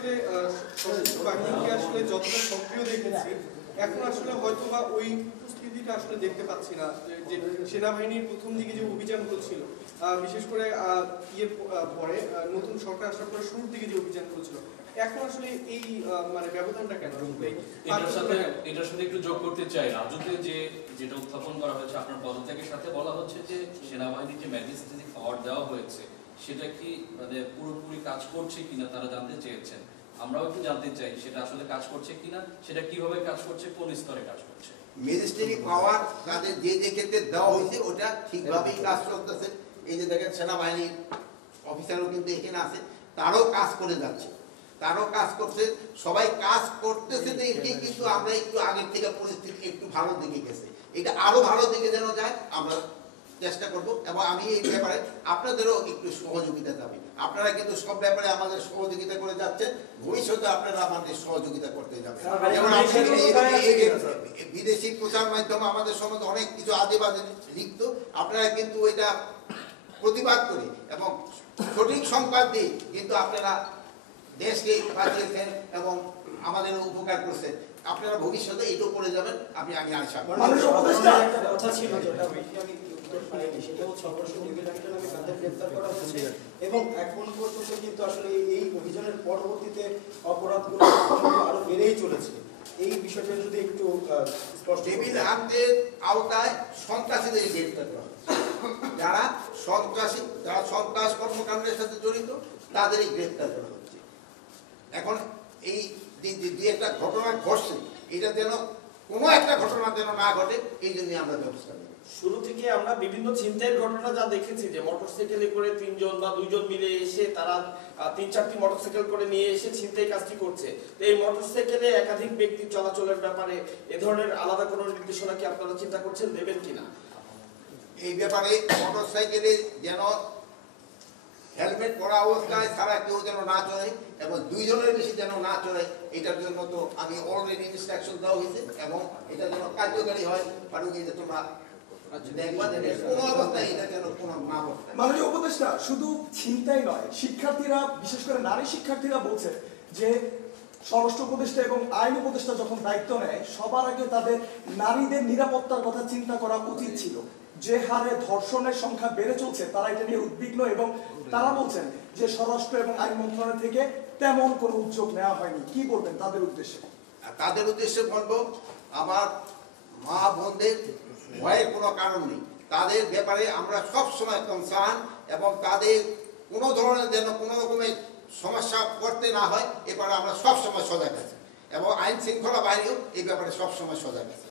আসলে সশস্ত্র বাহিনীকে আসলে যতটা সক্রিয় দেখেছি, এখন আসলে হয়তোবা ওই উপস্থিতিটা আসলে দেখতে পাচ্ছি না। যে সেনাবাহিনীর প্রথম দিকে যে অভিযানগুলো ছিল, বিশেষ করে পরে নতুন সরকার আসার পরে শুরুর দিকে যে অভিযানগুলো ছিল, এখন আসলে এই মানে ব্যবধানটা কেন? এটার সাথে একটু যোগ করতে চাই, রাজুতে যেটা উত্থাপন করা হয়েছে আপনার পদত্যাগের সাথে বলা হচ্ছে যে সেনাবাহিনীর যে ম্যাজিস্ট্রেটিক পাওয়ার দেওয়া হয়েছে সেটা কি মানে পুরোপুরি কাজ করছে কিনা তারা জানতে চেয়েছেন। আমরাও একটু জানতে চাই সেটা আসলে কাজ করছে কিনা, সেটা কিভাবে কাজ করছে, কোন স্তরে কাজ করছে। ম্যাজিস্ট্রেটিক পাওয়ার তাদের যে ক্ষেত্রে দেওয়া হয়েছে ওটা ঠিকভাবেই কাজ চলতেছে। এই যে দেখেন সেনাবাহিনীর অফিসারও কিন্তু এখানে আছে, তারাও কাজ করে যাচ্ছে, তারাও কাজ করছে, সবাই কাজ করতেছে দেখে কিন্তু আমরা একটু আগের থেকে পরিস্থিতি একটু ভালো দিকে গেছে। এটা আরো ভালো দিকে যেন যায় আমরা চেষ্টা করব, এবং আমি এই ব্যাপারে আপনাদেরও একটু সহযোগিতা চাই। আপনারা কিন্তু সব ব্যাপারে আমাদের সহযোগিতা করে যাচ্ছেন, ভবিষ্যতে আপনারা আমাদের সহযোগিতা করতে যাবেন। যেমন বিদেশি প্রচার মাধ্যমে আমাদের সম্বন্ধে অনেক কিছু আজেবাজে লিখত, আপনারা কিন্তু ওইটা প্রতিবাদ করে এবং সঠিক সংবাদ দিয়ে কিন্তু আপনারা দেশকে বাঁচিয়েছেন এবং আমাদের উপকার করছেন। আপনারা ভবিষ্যতে এইটাও করে যাবেন, আমি আশা করি। কথা ছিল যেটা আমি উত্তর পাইনি, সেটা হচ্ছে অপারেশন নিবেদনকে নামে তাদের গ্রেফতার করা হচ্ছে এবং এখন পর্যন্ত কিন্তু আসলে এই অভিযানের পরবর্তীতে অপরাধগুলো আরো বেড়েই চলেছে। এই বিষয়টা যদি একটু স্পষ্ট। টেবিল হাতের আওতায় সন্ত্রাসীদের গ্রেফতার করা হচ্ছে, যারা সন্ত্রাসী, যারা সন্ত্রাস কর্মকাণ্ডের সাথে জড়িত তাদেরই গ্রেফতার করা হচ্ছে। এখন এই যে একটা ঘটনা ঘটছে, এটা যেন কোনো একটা ঘটনা যেন না ঘটে, এই জন্য আমরা ব্যবস্থা নেব। শুরু থেকে আমরা বিভিন্ন ছিনতাইয়ের ঘটনা যা দেখেছি যে মোটরসাইকেলে করে 3 জন বা 2 জন মিলে এসে তারা 3-4টি মোটরসাইকেল করে নিয়ে এসে ছিনতাই কাজটি করছে। তো এই মোটরসাইকেলে একাধিক ব্যক্তি চলাচলের ব্যাপারে এ ধরনের আলাদা কোনো নির্দেশনা কি আপনারা চিন্তা করছেন, দেবেন কিনা? এই ব্যাপারে মোটরসাইকেলে যেন হেলমেট পরা অবস্থায় ছাড়া কেউ যেন না চলে এবং 2 জনের বেশি যেন না চলে, এটার জন্য তো আমি অলরেডি ইনস্ট্রাকশন দেওয়া হয়েছে এবং এটা যেন কার্যকারী হয়। পারুক যে তোমরা মাননীয় উপদেষ্টা, শুধু ছিনতাই নয়, শিক্ষার্থীরা বিশেষ করে নারী শিক্ষার্থীরা বলছে যে স্বরাষ্ট্র উপদেষ্টা এবং আইন উপদেষ্টা যখন দায়িত্ব নেয় সবার আগে তাদের নারীদের নিরাপত্তার কথা চিন্তা করা উচিত ছিল। যে হারে ধর্ষণের সংখ্যা বেড়ে চলছে তারা এটা নিয়ে উদ্বিগ্ন এবং তারা বলছেন যে স্বরাষ্ট্র এবং আইন মন্ত্রণালয় থেকে তেমন কোনো উদ্যোগ নেওয়া হয়নি। কি বলবেন তাদের উদ্দেশ্যে? তাদের উদ্দেশ্যে বলবো, আমার মা বোনদের ভয়ের কোনো কারণ নেই, তাদের ব্যাপারে আমরা সব সময় কনসার্ন এবং তাদের কোনো ধরনের যেন কোনো রকমের সমস্যা করতে না হয় এবারে আমরা সব সময় সজাগ আছি এবং আইন শৃঙ্খলা বাহিনীও এই ব্যাপারে সব সময় সজাগ আছে।